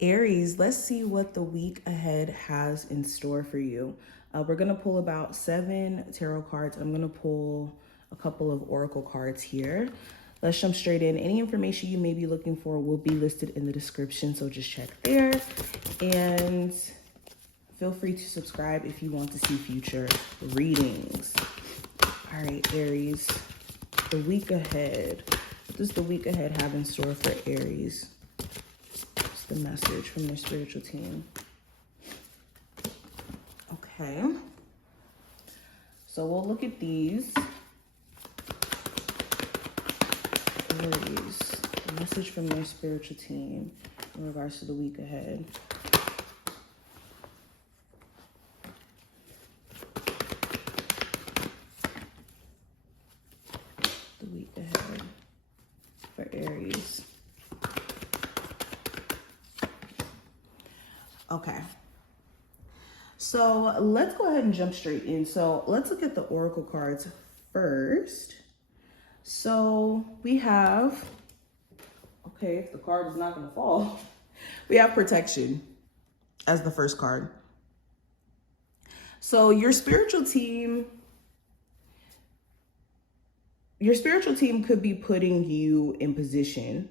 Aries, let's see what the week ahead has in store for you. We're going to pull about 7 tarot cards. I'm going to pull a couple of oracle cards here. Let's jump straight in. Any information you may be looking for will be listed in the description, so just check there. And feel free to subscribe if you want to see future readings. All right, Aries, the week ahead. What does the week ahead have in store for Aries? The message from their spiritual team. Okay, so we'll look at these. Aries, the message from their spiritual team in regards to the week ahead. The week ahead for Aries. Okay, so let's go ahead and jump straight in. So let's look at the oracle cards first. So we have, okay, if the card is not going to fall, we have protection as the first card. So your spiritual team could be putting you in position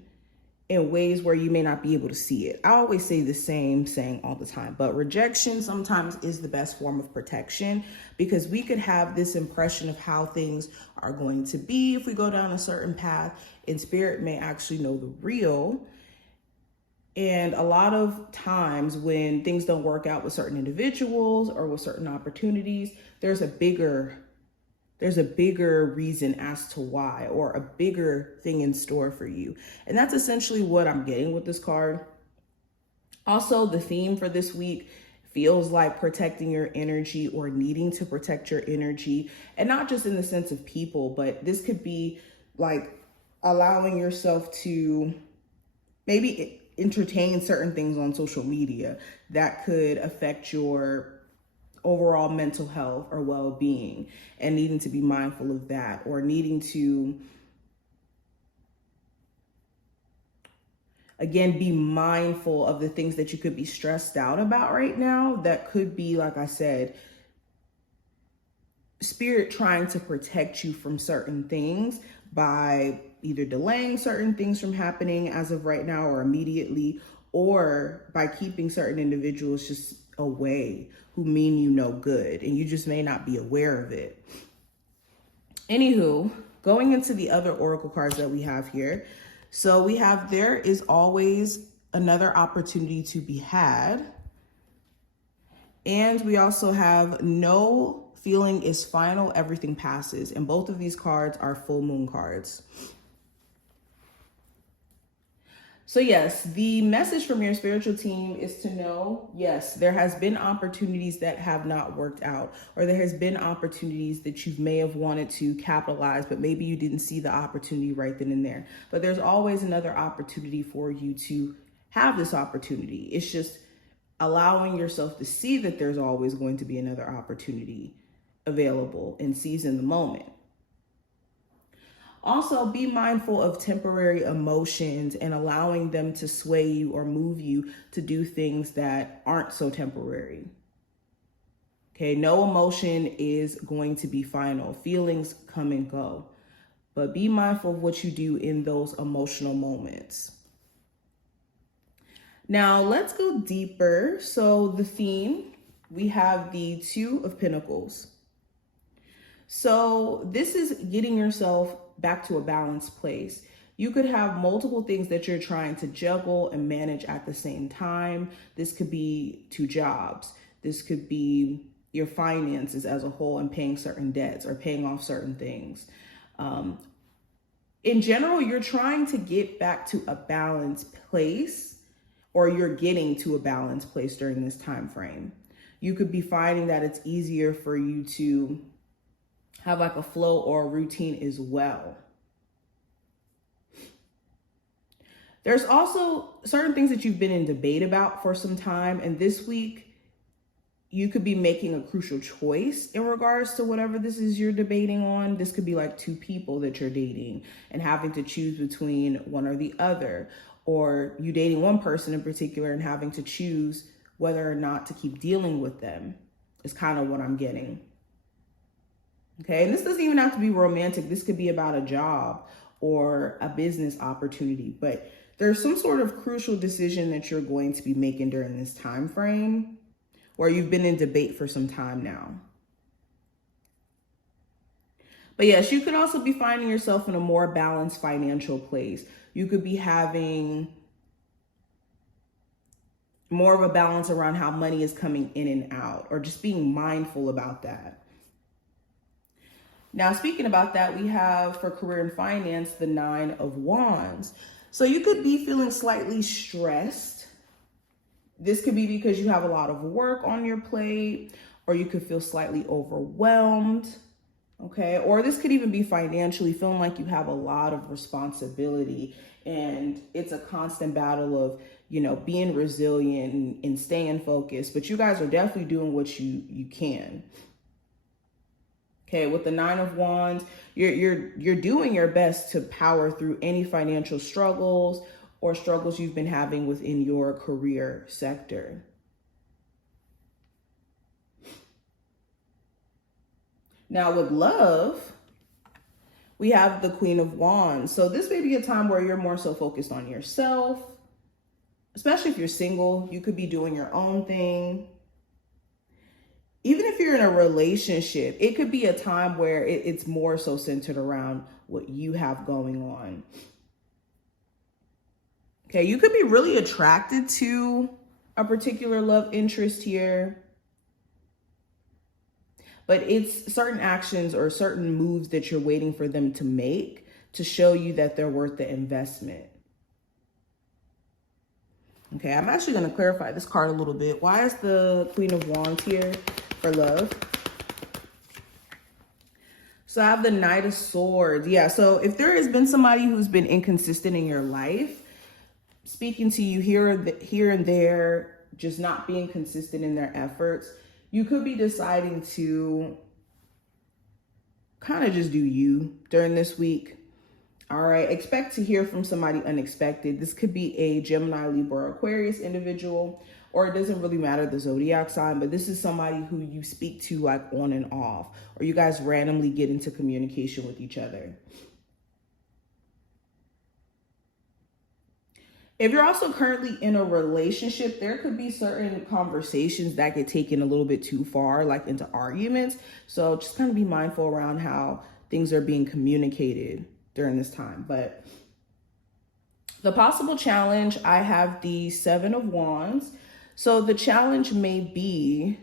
in ways where you may not be able to see it. I always say the same saying all the time, but rejection sometimes is the best form of protection, because we could have this impression of how things are going to be if we go down a certain path, and spirit may actually know the real. And a lot of times when things don't work out with certain individuals or with certain opportunities, there's a bigger reason as to why, or a bigger thing in store for you. And that's essentially what I'm getting with this card. Also, the theme for this week feels like protecting your energy, or needing to protect your energy. And not just in the sense of people, but this could be like allowing yourself to maybe entertain certain things on social media that could affect your overall mental health or well-being, and needing to be mindful of that, or needing to, again, be mindful of the things that you could be stressed out about right now. That could be, like I said, spirit trying to protect you from certain things by either delaying certain things from happening as of right now or immediately, or by keeping certain individuals just away who mean you no good, and you just may not be aware of it. Anywho, going into the other oracle cards that we have here. So we have, there is always another opportunity to be had. And we also have, no feeling is final, everything passes. And both of these cards are full moon cards. So yes, the message from your spiritual team is to know, yes, there has been opportunities that have not worked out, or there has been opportunities that you may have wanted to capitalize, but maybe you didn't see the opportunity right then and there. But there's always another opportunity for you to have this opportunity. It's just allowing yourself to see that there's always going to be another opportunity available, and seize in the moment. Also, be mindful of temporary emotions and allowing them to sway you or move you to do things that aren't so temporary. Okay, no emotion is going to be final. Feelings come and go. But be mindful of what you do in those emotional moments. Now, let's go deeper. So the theme, we have the Two of Pentacles. So this is getting yourself back to a balanced place. You could have multiple things that you're trying to juggle and manage at the same time. This could be 2 jobs. This could be your finances as a whole, and paying certain debts or paying off certain things. In general, you're trying to get back to a balanced place, or you're getting to a balanced place during this time frame. You could be finding that it's easier for you to have like a flow or a routine as well. There's also certain things that you've been in debate about for some time, and this week you could be making a crucial choice in regards to whatever this is you're debating on. This could be like 2 people that you're dating and having to choose between one or the other. or you dating one person in particular and having to choose whether or not to keep dealing with them is kind of what I'm getting. Okay, and this doesn't even have to be romantic. This could be about a job or a business opportunity, but there's some sort of crucial decision that you're going to be making during this time frame, or you've been in debate for some time now. But yes, you could also be finding yourself in a more balanced financial place. You could be having more of a balance around how money is coming in and out, or just being mindful about that. Now, speaking about that, we have for career and finance, the 9 of Wands. So you could be feeling slightly stressed. This could be because you have a lot of work on your plate, or you could feel slightly overwhelmed. Okay, or this could even be financially, feeling like you have a lot of responsibility and it's a constant battle of, being resilient and staying focused. But you guys are definitely doing what you can. Okay, with the 9 of Wands, you're doing your best to power through any financial struggles or struggles you've been having within your career sector. Now with love, we have the Queen of Wands. So this may be a time where you're more so focused on yourself, especially if you're single. You could be doing your own thing. Even if you're in a relationship, it could be a time where it's more so centered around what you have going on. Okay, you could be really attracted to a particular love interest here, but it's certain actions or certain moves that you're waiting for them to make to show you that they're worth the investment. Okay, I'm actually going to clarify this card a little bit. Why is the Queen of Wands here for love? So I have the Knight of Swords. Yeah, so if there has been somebody who's been inconsistent in your life, speaking to you here and there, just not being consistent in their efforts, you could be deciding to kind of just do you during this week. All right, expect to hear from somebody unexpected. This could be a Gemini, Libra, Aquarius individual, or it doesn't really matter the zodiac sign, but this is somebody who you speak to like on and off, or you guys randomly get into communication with each other. If you're also currently in a relationship, there could be certain conversations that get taken a little bit too far, like into arguments. So just kind of be mindful around how things are being communicated during this time. But the possible challenge, I have the 7 of Wands. So the challenge may be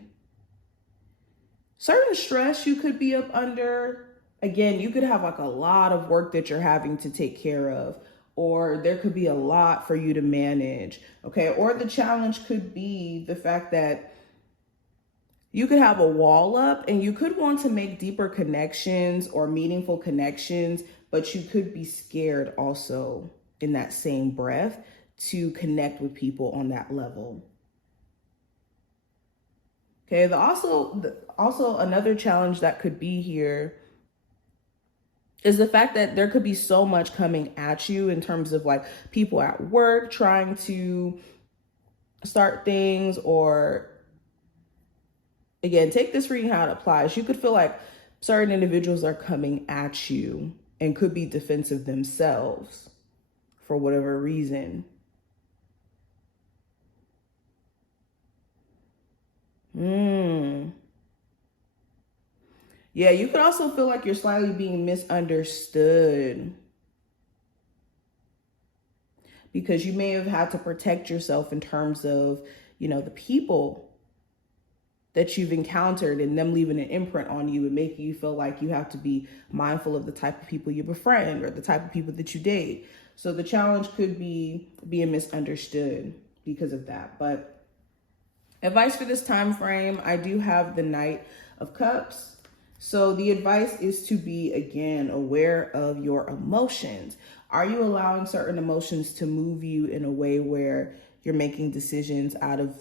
certain stress you could be up under. Again, you could have like a lot of work that you're having to take care of, or there could be a lot for you to manage. Okay, or the challenge could be the fact that you could have a wall up and you could want to make deeper connections or meaningful connections, but you could be scared also in that same breath to connect with people on that level. Okay, also another challenge that could be here is the fact that there could be so much coming at you in terms of like people at work trying to start things, or again, take this reading how it applies. You could feel like certain individuals are coming at you and could be defensive themselves for whatever reason. Yeah, you could also feel like you're slightly being misunderstood because you may have had to protect yourself in terms of, the people that you've encountered and them leaving an imprint on you and making you feel like you have to be mindful of the type of people you befriend or the type of people that you date. So the challenge could be being misunderstood because of that. But advice for this time frame, I do have the Knight of Cups. So the advice is to be, again, aware of your emotions. Are you allowing certain emotions to move you in a way where you're making decisions out of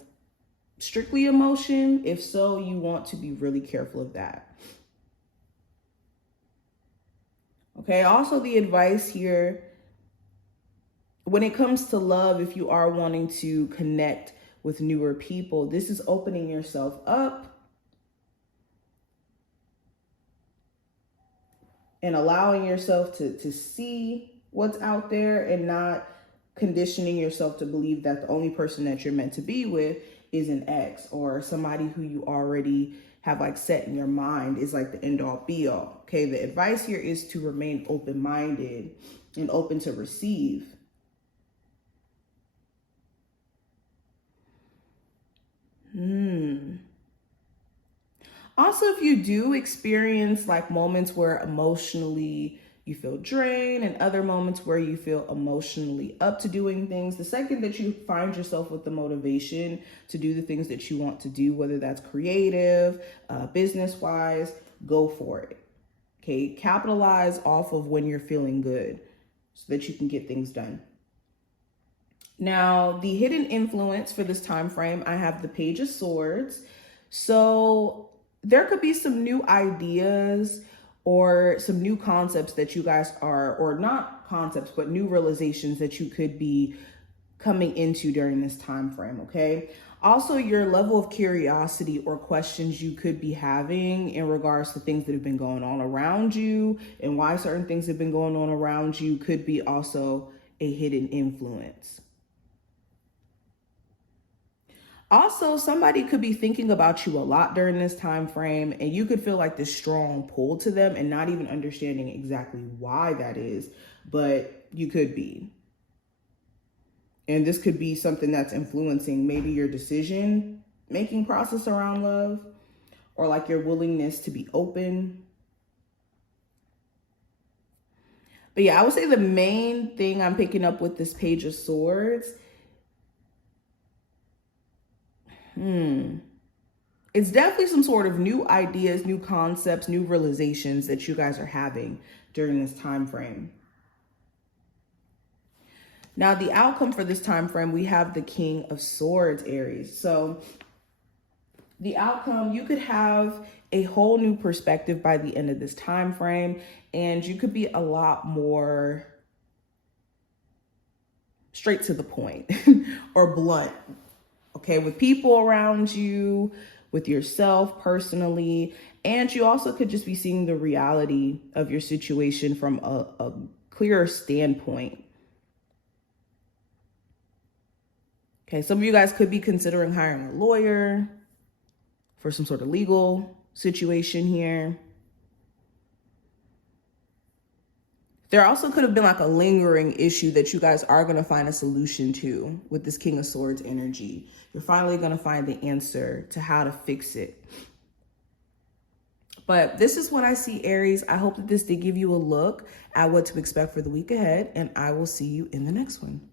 strictly emotion? If so, you want to be really careful of that. Okay, also the advice here When it comes to love, if you are wanting to connect with newer people, this is opening yourself up and allowing yourself to see what's out there, and not conditioning yourself to believe that the only person that you're meant to be with is an ex or somebody who you already have like set in your mind is like the end all be all. Okay, the advice here is to remain open-minded and open to receive. Also, if you do experience like moments where emotionally you feel drained and other moments where you feel emotionally up to doing things, the second that you find yourself with the motivation to do the things that you want to do, whether that's creative, business-wise, go for it. Okay, capitalize off of when you're feeling good so that you can get things done. Now, the hidden influence for this time frame, I have the Page of Swords. So there could be some new ideas or some new concepts that you guys are, or not concepts, but new realizations that you could be coming into during this time frame, okay? Also, your level of curiosity or questions you could be having in regards to things that have been going on around you and why certain things have been going on around you could be also a hidden influence. Also, somebody could be thinking about you a lot during this time frame, and you could feel like this strong pull to them and not even understanding exactly why that is, but you could be. And this could be something that's influencing maybe your decision making process around love, or like your willingness to be open. But yeah, I would say the main thing I'm picking up with this Page of Swords, it's definitely some sort of new ideas, new concepts, new realizations that you guys are having during this time frame. Now, the outcome for this time frame, we have the King of Swords, Aries. So the outcome, you could have a whole new perspective by the end of this time frame, and you could be a lot more straight to the point or blunt, okay, with people around you, with yourself personally, and you also could just be seeing the reality of your situation from a clearer standpoint. Okay, some of you guys could be considering hiring a lawyer for some sort of legal situation here. There also could have been like a lingering issue that you guys are going to find a solution to with this King of Swords energy. You're finally going to find the answer to how to fix it. But this is what I see, Aries. I hope that this did give you a look at what to expect for the week ahead, and I will see you in the next one.